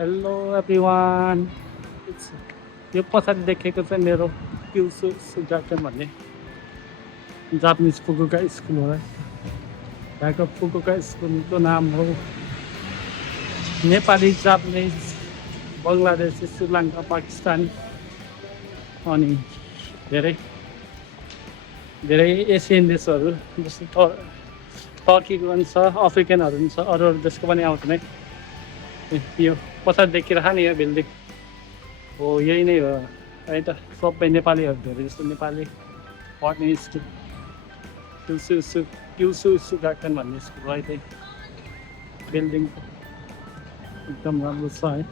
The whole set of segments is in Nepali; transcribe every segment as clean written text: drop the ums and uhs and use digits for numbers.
Hello everyone. यो पछाडि देखेको चाहिँ मेरो क्युसु सुगाटन भन्ने जापानिज फुकुका स्कुल हो है। यहाँको फुकुका स्कुलको नाम हो नेपाली, जापानिज, बङ्गलादेशी, श्रीलङ्का, पाकिस्तानी अनि धेरै धेरै एसियन देशहरू जस्तो टर्कीको पनि छ, अफ्रिकनहरू पनि छ, अरू अरू देशको पनि आउँछन् है। यो पछाडि देखिरहेको नि यो बिल्डिङ हो, यही नै हो है त। सबै नेपालीहरू धेरै जस्तो नेपाली पढ्ने स्कुल क्युसु सुगाटन भन्ने स्कुल है। त्यही बिल्डिङ एकदम राम्रो छ है।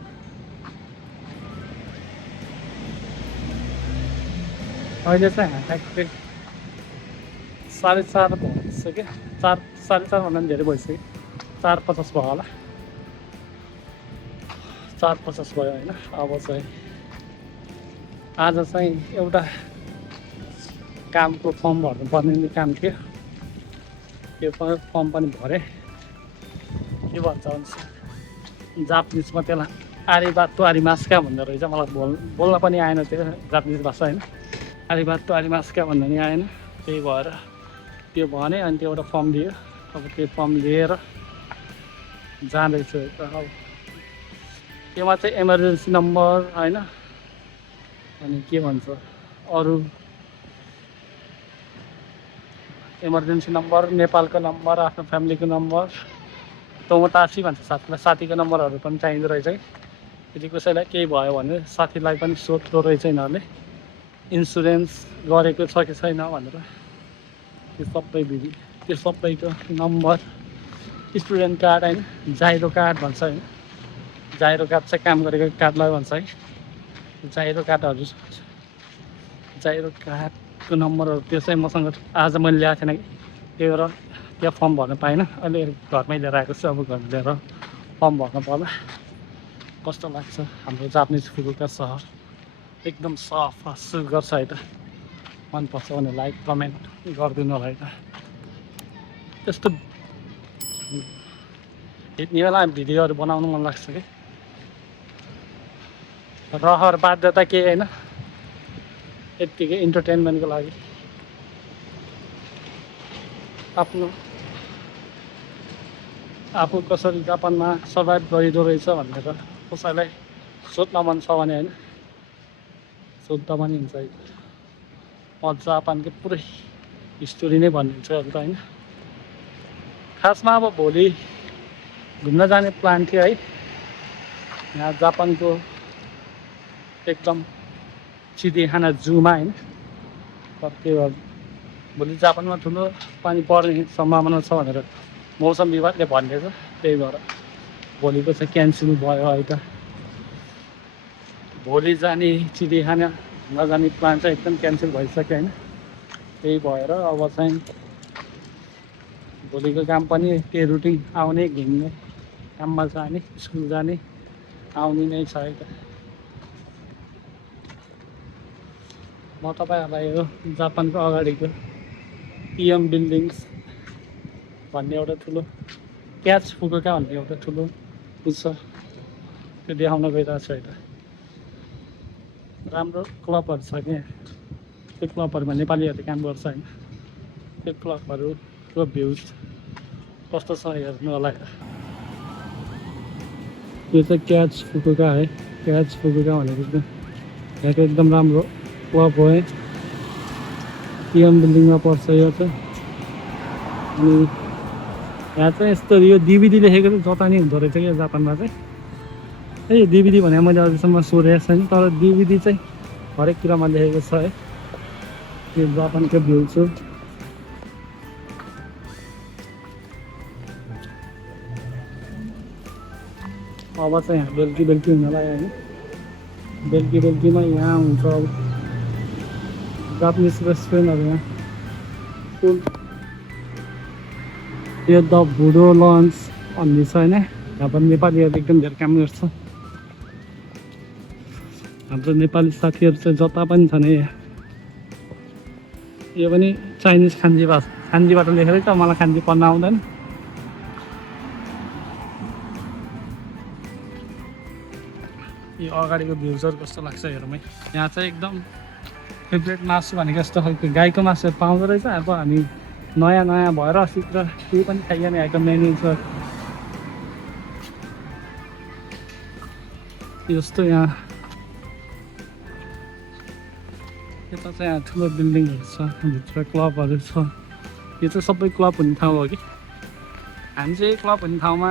अहिले चाहिँ हाँक्दै 4:30 भइसक्यो। 4:30 भन्दा पनि धेरै भइसक्यो। 4:50 भयो होला, 4:50 भयो होइन। अब चाहिँ आज चाहिँ एउटा कामको फर्म भर्नुपर्ने काम थियो। त्यो फर्म पनि भरेँ। के भन्छ भने जापानिजमा त्यसलाई आरिबातो आरिमास्का भन्दो रहेछ। मलाई बोल्न पनि आएन त्यो जापानिज भाषा होइन। आरिबातो आरिमास्का भन्नु नि आएन, त्यही भएर त्यो भने अनि त्यो एउटा फर्म दियो। अब त्यो फर्म लिएर जाँदैछु। अब त्योमा चाहिँ इमर्जेन्सी नम्बर होइन, अनि के भन्छ अरू इमर्जेन्सी नम्बर, नेपालको नम्बर, आफ्नो फ्यामिलीको नम्बर, तोमोतासी भन्छ साथीलाई, साथीको नम्बरहरू पनि चाहिँदो रहेछ है। यदि कसैलाई केही भयो भने साथीलाई पनि सोध्दो रहेछ यिनीहरूले, इन्सुरेन्स गरेको छ कि छैन भनेर। त्यो सबैको नम्बर, स्टुडेन्ट कार्ड होइन, जाइरो कार्ड भन्छ होइन। जाइरो कार्ड चाहिँ काम गरेको कार्डलाई भन्छ है। जाइरो कार्डको नम्बरहरू त्यो चाहिँ मसँग आज मैले ल्याएको थिएन कि, त्यही भएर त्यो फर्म भर्न पाइनँ। अहिले घरमै लिएर आएको छु। अब घरमा लिएर फर्म भर्न पर्ला। कस्तो लाग्छ हाम्रो जापानिज फुकुका सहर, एकदम सफा सुग्घर छ है त। मनपर्छ भने लाइक कमेन्ट गरिदिनु होला है त। त्यस्तो हिँड्ने बेला भिडियोहरू बनाउनु मन लाग्छ कि। रहर बाध्यता केही होइन, यत्तिकै इन्टरटेनमेन्टको लागि आफू कसरी जापानमा सर्भाइभ गरिदो रहेछ भनेर कसैलाई सोध्न मन छ भने होइन, सोध्दा पनि हुन्छ है। म जापानको पुरै हिस्टोरी नै भनिदिन्छु अहिले त होइन। खासमा अब भोलि घुम्न जाने प्लान थियो है, यहाँ जापानको एकदम चिडियाखाना जूमा होइन। तर त्यो भोलि जापानमा ठुलो पानी पर्ने सम्भावना छ भनेर मौसम विभागले भन्दैछ। त्यही भएर भोलिको चाहिँ क्यान्सल भयो है त। भोलि जाने चिडियाखाना नजाने प्लान चाहिँ एकदम क्यान्सल भइसक्यो होइन। त्यही भएर अब चाहिँ भोलिको काम पनि त्यही रुटिन, आउने घुम्ने, काममा जाने, स्कुल जाने, आउने नै छ है त। म तपाईँहरूलाई यो जापानको अगाडिको पिएम बिल्डिङ्स भन्ने एउटा ठुलो क्याच फुकुका भन्ने एउटा ठुलो छ, त्यो देखाउन गइरहेको छु है त। राम्रो क्लबहरू छ क्या, त्यो क्लबहरूमा नेपालीहरूले काम गर्छ होइन। त्यो क्लबहरूको भ्युज कस्तो छ हेर्नु होला। यो चाहिँ क्याच फुकुका है। क्याच फुकुका भनेको चाहिँ यहाँको एकदम राम्रो क्लब हो है। पिएम बिल्डिङमा पर्छ यो चाहिँ। अनि यहाँ चाहिँ यस्तो यो डिभिडी लेखेको चाहिँ जता नि हुँदो रहेछ क्या जापानमा चाहिँ। यो डिभिडी भने मैले अहिलेसम्म सोधेको छैन, तर डिभिडी चाहिँ हरेक कुरामा लेखेको छ है। यो जापानको भ्यू छु। अब चाहिँ यहाँ बेलुकी हुन लाग्यो होइन। बेलुकीमा यहाँ हुन्छ जापानिज रेस्टुरेन्टहरू। यहाँ फुल यो द भुडो लन्च भन्ने छ होइन। यहाँ पनि नेपालीहरू एकदम धेरै काम गर्छ। हाम्रो नेपाली साथीहरू चाहिँ जता पनि छन् है। यो पनि चाइनिज खान्जीबाट लेखेरै त, मलाई खान्जी पढ्न आउँदैन। यो अगाडिको भ्यू चाहिँ कस्तो लाग्छ हेरौँ है। यहाँ चाहिँ एकदम फेभरेट मासु भनेको जस्तो खालको गाईको मासुहरू पाउँदो रहेछ। अब हामी नयाँ नयाँ भएर शीघ्र केही पनि खाइएन आएको मेन्यू छ यस्तो। यहाँ यता चाहिँ यहाँ ठुलो बिल्डिङहरू छ, भित्र क्लबहरू छ। यो चाहिँ सबै क्लब हुने ठाउँ हो कि हामी चाहिँ क्लब हुने ठाउँमा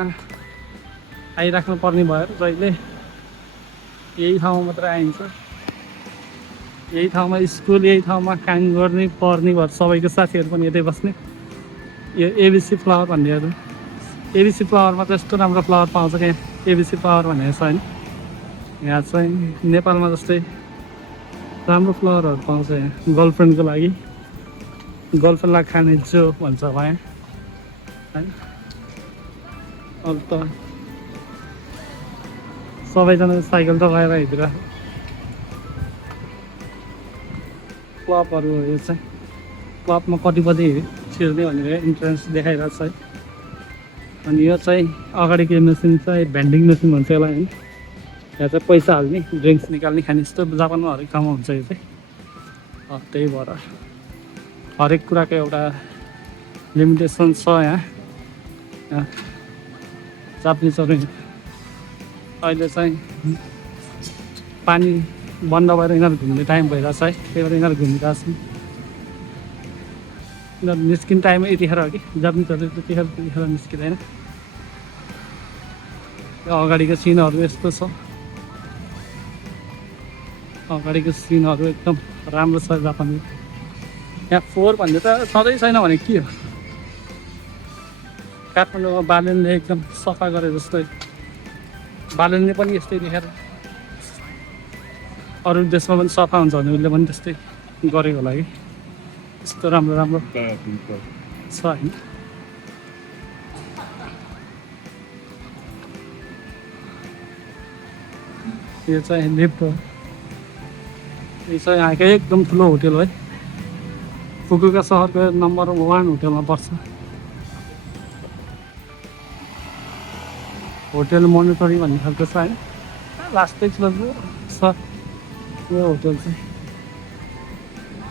आइराख्नु पर्ने भयो। जहिले यही ठाउँमा मात्र आइन्छ, यही ठाउँमा स्कुल, यही ठाउँमा काम गर्ने पर्ने भयो। सबैको साथीहरू पनि यतै बस्ने। यो एबिसी फ्लावर भन्नेहरू, एबिसी फ्लावरमा त यस्तो राम्रो फ्लावर पाउँछ क्या, एबिसी फ्लावर भनेको छ होइन। यहाँ चाहिँ नेपालमा जस्तै राम्रो फ्लावरहरू पाउँछ यहाँ गर्लफ्रेन्डको लागि, गर्लफ्रेन्डलाई खाने जो भन्छ भाइ होइन। अब त सबैजना साइकल त गएर हिँडेर क्लबहरू हो। यो चाहिँ क्लबमा कति बजी छिर्ने भनेर इन्ट्रेन्स देखाइरहेको छ है। अनि यो चाहिँ अगाडिको मेसिन चाहिँ भेन्डिङ मेसिन भन्छ यसलाई होइन। यहाँ चाहिँ पैसा हाल्ने, ड्रिङ्क्स निकाल्ने, खाने, यस्तो जापानमा हरेक ठाउँमा हुन्छ यो चाहिँ। त्यही भएर हरेक कुराको एउटा लिमिटेसन छ यहाँ। जापानिजहरू अहिले चाहिँ पानी बन्द भएर यिनीहरू घुम्ने टाइम भइरहेछ है, त्यही भएर यिनीहरू घुमिरहेको छन्। यिनीहरू निस्किने टाइम यतिखेर हो कि जापानिजहरू त्यतिखेर निस्किँदैन। अगाडिको सिनहरू यस्तो छ, अगाडिको सिनहरू एकदम राम्रो छ जापानमा। यहाँ फोहोर भन्ने त सधैँ छैन भने के हो। काठमाडौँमा बालनले एकदम सफा गरे जस्तै बालनले पनि यस्तै देखेर अरू देशमा पनि सफा हुन्छ भने उसले पनि त्यस्तै गरेको होला कि। यस्तो राम्रो राम्रो छ होइन। यो चाहिँ लिफ्ट हो। यो चाहिँ यहाँकै एकदम ठुलो होटल हो है। फुकुओका सहरको नम्बर 1 होटलमा पर्छ। होटल मोनिटरी भन्ने खालको छ होइन। लास्ट स्टेजमा छ यो होटल चाहिँ,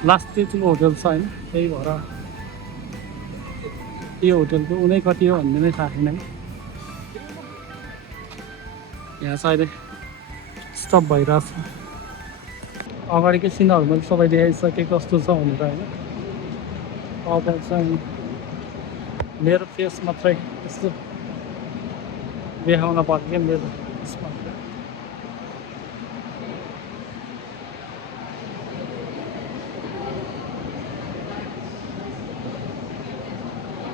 लास्ट स्टेजको होटल छ होइन। त्यही भएर यो होटलको उनै कति हो भन्ने नै थाहा छैन कि। यहाँ चाहिँ अहिले स्टप भइरहेछ। अगाडिको सिनहरूमा सबै देखाइसके कस्तो छ भनेर होइन। अब चाहिँ मेरो फेस मात्रै यस्तो देखाउन पर्छ क्या मेरो यसमा।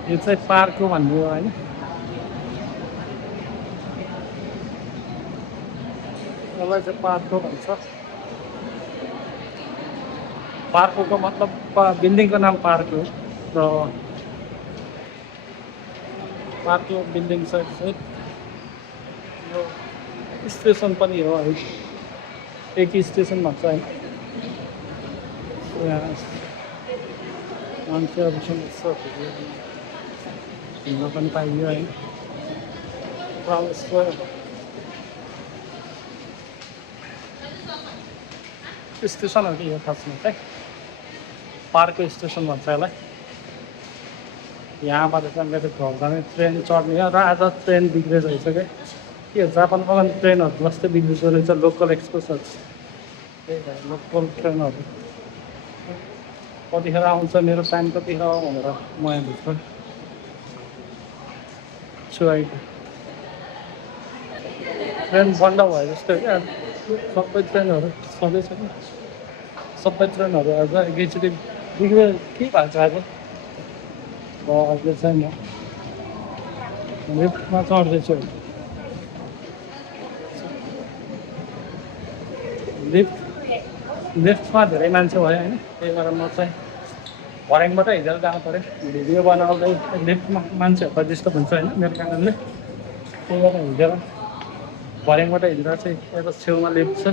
यो चाहिँ पार्क हो भन्ने हो होइन। यसलाई चाहिँ पार्क हो भन्छ। पार्कको मतलब बिल्डिङको नाम पार्क हो र पार्कको बिल्डिङ चाहिँ यो स्टेसन पनि हो है। एक स्टेसन भन्छ होइन। मान्छेहरूसँग यसो हिँड्न पनि पाइयो है। स्टेसन हो कि यो खासमा चाहिँ पार्कको स्टेसन भन्छ यसलाई। यहाँबाट चाहिँ मेरो घर जाने ट्रेन चढ्ने हो र आज ट्रेन बिग्रेको रहेछ क्या। के हो जापानमा पनि ट्रेनहरू जस्तै बिग्रेको रहेछ, लोकल एक्सप्रेसहरू। त्यही भएर लोकल ट्रेनहरू कतिखेर आउँछ, मेरो टाइम कतिखेर हो भनेर म यहाँभित्र छु अहिले। ट्रेन बन्द भयो जस्तो क्या, सबै ट्रेनहरू छँदैछ कि। सबै ट्रेनहरू आज एकैचोटि बिग्रियो के भएको छ आज। र अहिले चाहिँ म लिफ्टमा चढ्दैछु। लिफ्टमा धेरै मान्छे भयो होइन। त्यही भएर म चाहिँ भर्याङबाट हिँडेर जानु पऱ्यो। भिडियो बनाउँदै लिफ्टमा मान्छेहरूको डिस्टर्ब हुन्छ होइन मेरो कारणले। त्यही भएर हिँडेर भर्याङबाट हिँडेर चाहिँ यता छेउमा लिफ्ट छ।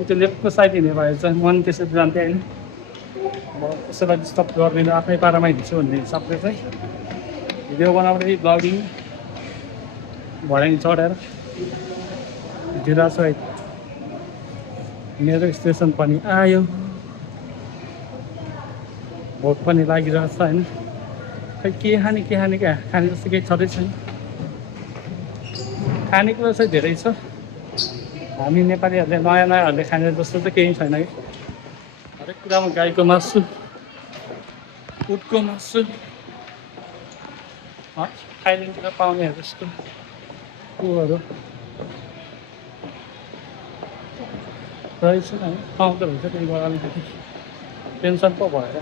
त्यो लेफ्टको साइड हिँड्ने भए चाहिँ मन त्यसरी जान्थेँ होइन। म कसैलाई डिस्टर्ब गर्दिनँ, आफ्नै पारामा हिँड्छु भन्ने हिसाबले चाहिँ भिडियो बनाउँदै ब्लगिङ भर्याङ चढेर ढिलासो मेरो स्टेसन पनि आयो। भोक पनि लागिरहेछ होइन। खै के खाने क्या खाने जस्तो केही छँदै छैन। खानेकुरा चाहिँ धेरै छ। हामी नेपालीहरूले नयाँहरूले खाने जस्तो चाहिँ केही छैन कि। हरेक कुरामा गाईको मासु, उटको मासु, थाइल्यान्डतिर पाउनेहरू जस्तो कुरोहरू रहेछ होइन। पाउँदो रहेछ, त्यही भएर अलिकति टेन्सन पो भएर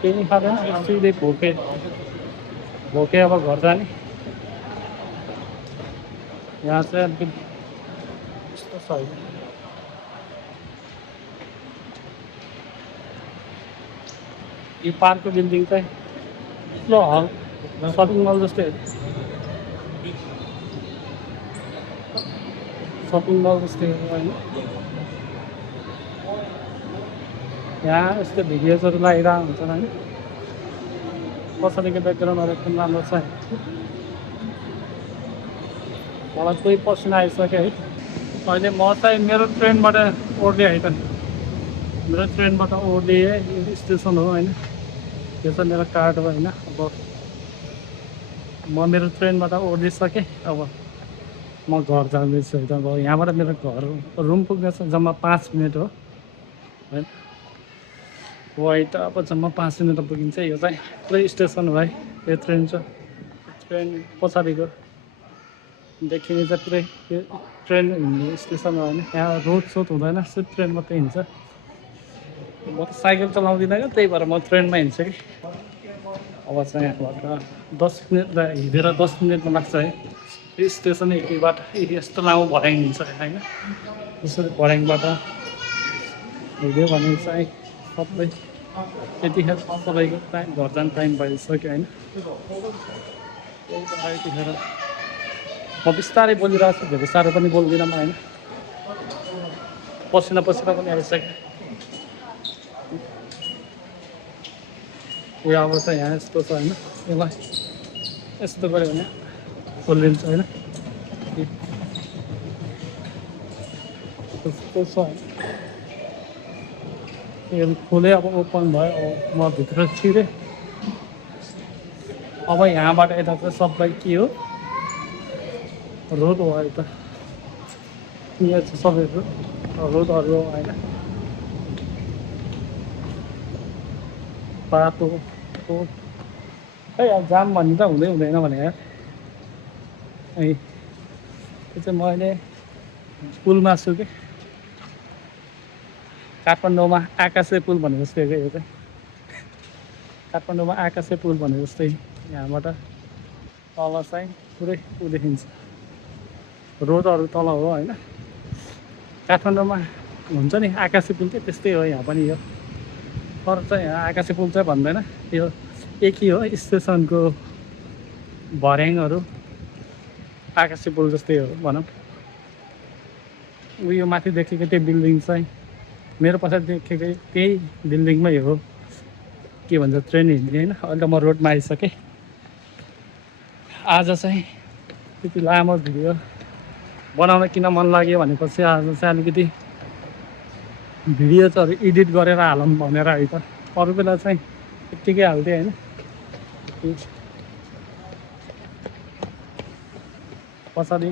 केही खाँदैन। सिधै भोके अब घर जाने। यहाँ चाहिँ अलिकति यस्तो छ होइन। यो पार्कको बिल्डिङ चाहिँ ठुलो हल सपिङ मल जस्तै होइन। यहाँ यस्तो भिडियोजहरू लगाइरहेको हुन्छ होइन। पछाडिको ब्याकग्राउन्डहरू एकदम राम्रो छ। मलाई कोही पसिना आइसक्यो है। अहिले म चाहिँ मेरो ट्रेनबाट ओर्लिएँ है त। मेरो ट्रेनबाट ओर्लिएँ, यो स्टेसन हो होइन। यो चाहिँ मेरो कार्ड हो होइन। अब म मेरो ट्रेनबाट ओर्लिसकेँ। अब म घर जाँदैछु है त। अब यहाँबाट मेरो घर रुम पुग्ने चाहिँ जम्मा 5 मिनट हो है। वही त अब जम्मा 5 मिनट पुगिन्छ। यो चाहिँ पुरै स्टेसन हो है। यो ट्रेन छ, ट्रेन पछाडिको देखिने चाहिँ पुरै यो ट्रेन हिँड्ने स्टेसन हो होइन। यहाँ रोड सोड हुँदैन, सिर्फ ट्रेन मात्रै हिँड्छ। म त साइकल चलाउँदिनँ क्या, त्यही भएर म ट्रेनमा हिँड्छु कि। अब चाहिँ यहाँबाट 10 मिनट हिँडेर 10 मिनटमा लाग्छ है यो स्टेसन। एकैबाट यस्तो लामो भर्याङ हिँड्छ होइन। त्यसरी भर्याङबाट हिँड्यो भने चाहिँ सबै यतिखेर सबैको टाइम घर जाने टाइम भइसक्यो होइन। यतिखेर म बिस्तारै बोलिरहेको छु, धेरै साह्रो पनि बोल्दिनँ म होइन। पसिना पनि आइसक्यो। यो अब चाहिँ यहाँ यस्तो छ होइन। यसलाई यस्तो गऱ्यो भने खोलिन्छ होइन। यस्तो छ यो खोले, अब ओपन भयो। अब म भित्र छिरेँ। अब यहाँबाट यता चाहिँ सबै के हो, रोड हो यता। यहाँ चाहिँ सबै रोडहरू हो होइन। बाटो खै अब जाम भन्ने त हुँदैन भने यार। यो चाहिँ मैले पुलमा छु कि। काठमाडौँमा आकाशे पुल भने जस्तै हो क्या यो चाहिँ। काठमाडौँमा आकाशे पुल भने जस्तै यहाँबाट तल चाहिँ पुरै उ देखिन्छ, रोडहरू तल हो होइन। काठमाडौँमा हुन्छ नि आकाशे पुल चाहिँ त्यस्तै हो यहाँ पनि यो। तर चाहिँ यहाँ आकाशे पुल चाहिँ भन्दैन, यो एकै हो। स्टेसनको भर्याङहरू आकाशे पुल जस्तै हो भनौँ। उयो माथि देखेको त्यो बिल्डिङ चाहिँ मेरो पछाडि देखेको त्यही बिल्डिङमै हो। के भन्छ ट्रेन हिँड्ने होइन। अहिले त म रोडमा आइसकेँ। आज चाहिँ त्यति लामो भिडियो बनाउन किन मन लाग्यो भनेपछि आज चाहिँ अलिकति भिडियोजहरू एडिट गरेर हालौँ भनेर है त। अरू बेला चाहिँ यत्तिकै हाल्थेँ होइन। पछाडि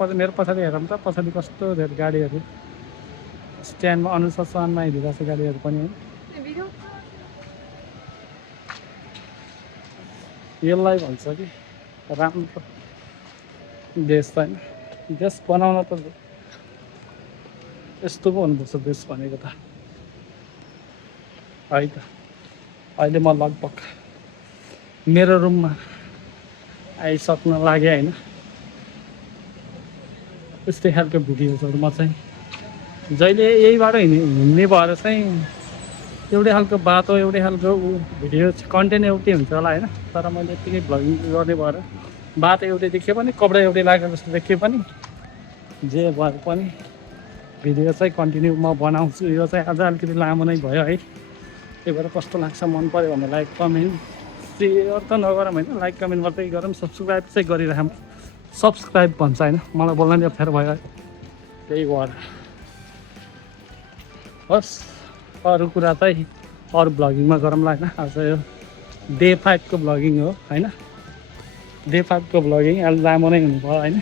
मेरो पछाडि हेरौँ त, पछाडि कस्तो धेरै गाडीहरू स्ट्यान्डमा अनुशासनमा हिँडिरहेको छ गाडीहरू पनि होइन। यसलाई भन्छ कि राम्रो देश त होइन। देश बनाउन त यस्तो पो हुनुपर्छ देश भनेको त है त। अहिले म लगभग मेरो रुममा आइसक्न लागेँ होइन। यस्तै खालको भिडियोजहरूमा चाहिँ जहिले यहीबाट हिँड्ने भएर चाहिँ एउटै खालको बाटो, एउटै खालको भिडियो कन्टेन्ट एउटै हुन्छ होला होइन। तर मैले यत्तिकै भ्लगिङ गर्ने भएर बाटो एउटै देखियो पनि, कपडा एउटै लागेको जस्तो देखियो पनि, जे भए पनि भिडियो चाहिँ कन्टिन्यू म बनाउँछु। यो चाहिँ अझ अलिकति लामो नै भयो है। त्यही भएर कस्तो लाग्छ, मन पऱ्यो भने लाइक कमेन्ट सेयर त नगरौँ होइन। लाइक कमेन्ट मात्रै गरौँ, सब्सक्राइब चाहिँ गरिराखौँ। सब्सक्राइब भन्छ होइन मलाई बोल्न नि अप्ठ्यारो भयो त्यही भएर होस् अरू कुरा चाहिँ अरू भ्लगिङमा गरौँला होइन आज यो डे 5 को भ्लगिङ हो होइन डे 5 को भ्लगिङ अहिले लामो नै हुनुभयो होइन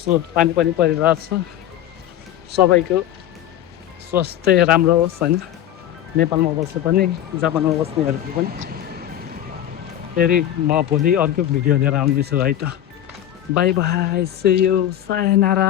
सो पानी पनि परिरहेको छ सबैको स्वास्थ्य राम्रो होस् होइन नेपालमा बस्ने पनि जापानमा बस्नेहरूको पनि फेरि म भोलि अर्को भिडियो लिएर आउँदैछु है त bye bye see you sayonara